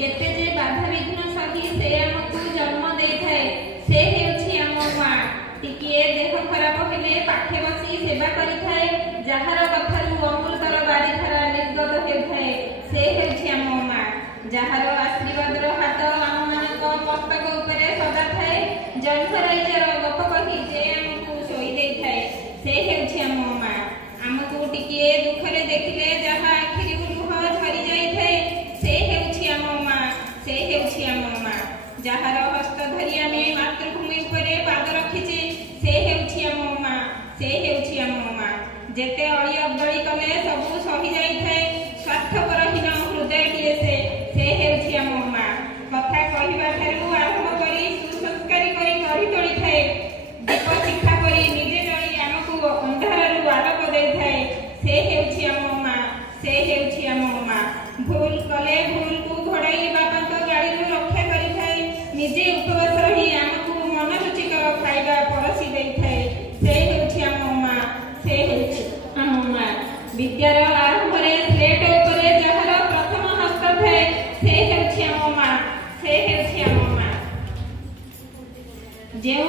केते जे बाधा विघ्न सही से आमको जन्म दे थाए से हेउछि आम मां। टिकिए देह खराब हेले पाखे बसी सेवा करि थाए जहार कथारु अमृतर बारिधारा निर्गत हेउथाए से हेउछि आम मां। जहार आशीर्वादर हाथ आम मानक मस्तक उपरे सदा थाए जंघराइजर गप कहि जे आमको सोई दे थाए से हेउछि आम मां। आमको टिकिए दुखरे देखिले जहा आखिरी लुह झरी जाई थाए से हेउछि आम मां से हेउछि आम मां। जहार हस्त धरि आमे मातृभूमि उपरे पाद रखिचे से हेउछि आम मां से हेउछि आम मां। जेते अळि अबळि कले सबु सही जाई थाए स्वार्थपरहीन हृदयटिए से हेउछि आम मां। कथा कहिबा ठारू आरंभ करी सुसंस्कारी करी गढ़ी तोଳି थाए दीप शिखा करी निजे जळी आमको अंधाररू आलोक देई थाए से हेउछि आम मां से हेउछि आम मां। भूल कले भूल को घोड़ाई बापाଙ୍କ गाड़ीरू रक्षा करि थाए निजे उपवास रही आमको मन रुचिकर खाइबा परसी देई थाए से हेउछि आम मां से हेउछि आम मां। विद्यार आरंभरे स्लेट उपरे जहार प्रथम हस्त थाए से हेउछि आम मां से हेउछि आम मां। जेउ